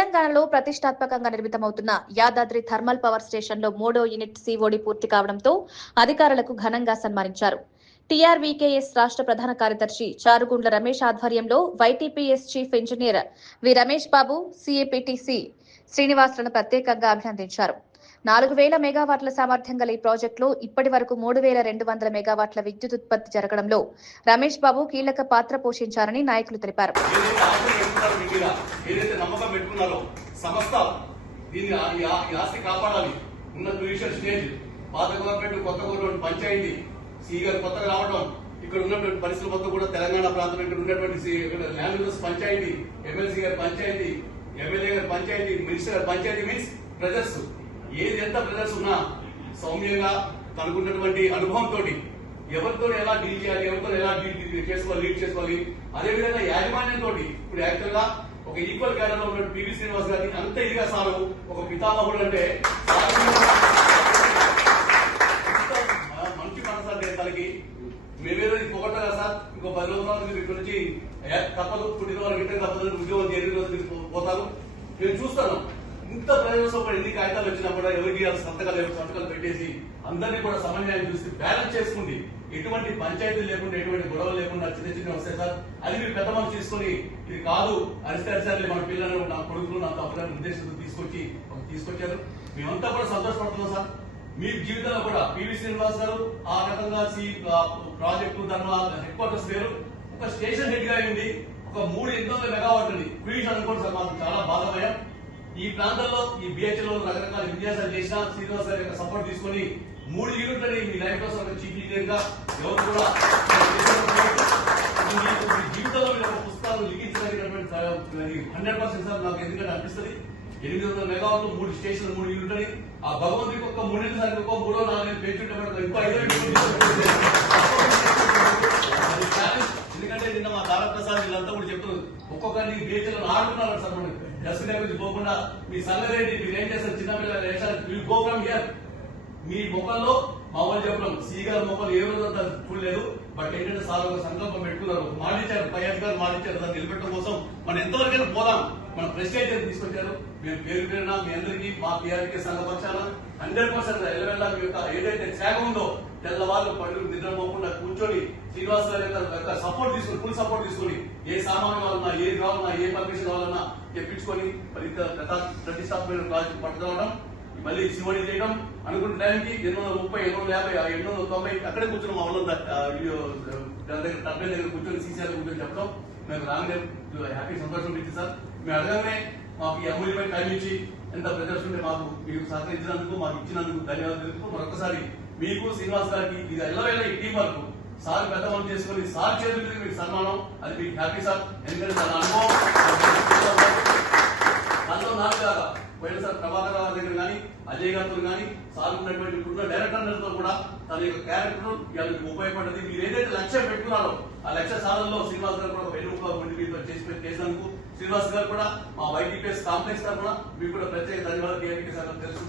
తెలంగాణలో ప్రతిష్టాత్మకంగా నిర్మితమవుతున్న Yadadri thermal power స్టేషన్లో 3వ యూనిట్ సిఓడి పూర్తి కావడంతో అధికారులకు ఘనంగా సన్మానించారు. టీఆర్వీకేఎస్ రాష్ట్ర ప్రధాన కార్యదర్శి చారుగుండ్ల రమేష్ ఆధ్వర్యంలో YTPS chief engineer V Ramesh Babu, CAPTC శ్రీనివాసులను ప్రత్యేకంగా అభినందించారు. 4000 మెగావాట్ల సామర్థ్యం గల ఈ ప్రాజెక్టులో ఇప్పటి వరకు 3200 మెగావాట్ల విద్యుత్ ఉత్పత్తి జరగడంలో రమేష్ బాబు కీలక పాత్ర పోషించారని నాయకులు తెలిపారు. ఇక్కడ ఉన్నటువంటి పరిస్థితులు మొత్తం కూడా తెలంగాణ ప్రాంతంలో ఇక్కడ ఉన్నటువంటి ల్యాండ్ పంచాయతీ, ఎమ్మెల్సీ గారి పంచాయతీ, ఎమ్మెల్యే గారి పంచాయతీ, మినిస్టర్ గారి పంచాయతీ మీన్స్ ప్రజర్స్, ఏది ఎంత ప్రజర్స్ ఉన్నా సౌమ్యంగా తనకున్నటువంటి అనుభవంతో ఎవరితో ఎలా డీల్ చేయాలి, ఎవరితో ఎలా లీడ్ చేసుకోవాలి, అదేవిధంగా యాజమాన్యంతో ఇప్పుడు యాక్చువల్ గా ఒక ఈక్వల్ క్యాడర్ లో ఉన్న పివి శ్రీనివాస్ గారిని అంత ఇదిగా సారు ఒక పితామహుడు అంటే మంచి మనసు అంటే తనకి మేమేదో పొగట్టగా సార్ ఇంకో 10 రోజుల ఇక్కడ నుంచి తప్పదు, పుట్టిన వారు ఇంటర్ తప్పదు, ఉద్యోగం చేరిన రోజు పోతారు. నేను చూస్తాను ఇంత ప్రజాస్వామ్యం ఎన్ని కాగితాలు వచ్చినా కూడా ఎవరికి సంతకాలు పెట్టేసి అందరినీ కూడా సమన్వయం చూసి బ్యాలెన్స్ చేసుకుంది. ఎటువంటి పంచాయతీలు లేకుండా, ఎటువంటి గొడవలు లేకుండా చిన్న చిన్న వస్తాయి సార్. అది మీరు పెద్ద మనసు తీసుకొని ఇది కాదు అరిస్తారి మన పిల్లలు, నా కొడుకులు, నా తప్పులను ఉద్దేశంతో తీసుకొచ్చారు. మేమంతా కూడా సంతోషపడుతున్నాం సార్. మీ జీవితంలో కూడా పివి శ్రీనివాస్ గారు ఆ రకంగా ప్రాజెక్టు ధర్మ హెడ్ క్వార్టర్స్ వేరు, ఒక స్టేషన్ హెడ్ గా అయింది, ఒక 3800 మెగావాట్ ఉంది. క్వీన్స్ అనుకోండి సార్, మాకు చాలా బాధమయం. ఈ ప్రాంతంలో ఈ బిహెచ్ఎల్ రకరకాల విన్యాసాలు చేసిన శ్రీనివాస్ గారి యొక్క సపోర్ట్ తీసుకుని 3 యూనిట్లని మీ లైఫ్ కోసం చీఫ్ ఇంజనీర్ గా ఎవరు కూడా జీవితంలో మీరు ఒక పుస్తకాలు లిఖించగలిగినటువంటి 100% సార్ నాకు ఎందుకంటే అనిపిస్తుంది. 800 మెగావాట్లు 3 స్టేషన్లు 3 యూనిట్లని ఆ భగవంతుడికి ఒక 3 నెలల సార్ ఒక 3 4 పెంచుంటే ఇంకో 5 ఎందుకంటే నిన్న మా తారప్రసాద్ వీళ్ళంతా కూడా చెప్తున్నారు ఒక్కొక్కరిని బీచ్లను ఆడుతున్నారు సార్. మనం డస్ట్బిన్ గురించి పోకుండా మీ సంగతి మీరు ఏం చేస్తారు, చిన్నపిల్లలు గో ఫ్రమ్ హియర్. మీ మొక్కల్లో మా వాళ్ళు చెప్పడం సీగారు మొక్కలు ఏ రోజు అంతా చూడలేదు. బట్ ఏంటంటే సార్ ఒక సంకల్పం పెట్టుకున్నారు, మాటిచ్చారు, పై అధికారులు మాటిచ్చారు, దాన్ని నిలబెట్టడం కోసం మనం ఎంతవరకైనా పోదాం, మన ప్రెస్టేజ్ తీసుకొచ్చారు. మేము పేరు పేరున మీ అందరికీ మా టీఆర్కే సంఘ పక్షాన 100% ఎల్లవెల్లా మీ యొక్క ఏదైతే శాఖ ఉందో తెల్లవాళ్ళు పళ్ళు నిద్రపోకుండా కూర్చొని శ్రీనివాస్ గారి యొక్క సపోర్ట్ తీసుకుని, ఫుల్ సపోర్ట్ తీసుకుని ఏ సామాన్య వాళ్ళన్నా, ఏ కావాలన్నా, ఏ పర్మిషన్ కావాలన్నా తెప్పించుకొని మరి ప్రతిష్టాత్మక ప్రాజెక్టు పట్టుకోవడం, మళ్ళీ సివడి చేయడం అనుకున్న టైంకి 830, 850, 890 అక్కడే కూర్చొని మా వాళ్ళు టర్బైన్ దగ్గర కూర్చొని సీసీఆర్ కూర్చొని చెప్పడం మేము రాగానే హ్యాపీ సంతోషం ఇచ్చింది సార్. మేము అడగానే మాకు ఈ అమూల్యమైన టైం ఇచ్చి ఎంత ప్రదర్శన మాకు మీకు సహకరించినందుకు, మాకు ఇచ్చినందుకు ధన్యవాదాలు తెలుపుతూ మరొకసారి మీకు శ్రీనివాస్ గారికి ఇది ఎల్లవేళ ఈ టీం వరకు సార్ పెద్ద మనం చేసుకుని సార్ చేతులకి మీకు సన్మానం, అది మీకు హ్యాపీ సార్. ఎందుకంటే తన అనుభవం దాంట్లో నాకు కాదా వైఎస్ఆర్ ప్రభాకర్ రావు దగ్గర కానీ, అజయ్ గారితో కానీ, సార్ ఉన్నటువంటి ఇప్పుడున్న డైరెక్టర్లతో కూడా తన యొక్క క్యారెక్టర్ వీళ్ళకి ఉపయోగపడ్డది. మీరు ఏదైతే లక్ష్యం పెట్టుకున్నారో ఆ లక్ష్య సాధనలో శ్రీనివాస్ గారు కూడా ఒక వెన్నుముక ఉండి మీతో చేసినందుకు శ్రీనివాస్ గారు కూడా మా వైటీపీఎస్ కాంప్లెక్స్ తరఫున మీకు కూడా ప్రత్యేక ధన్యవాదాలు తెలుసు.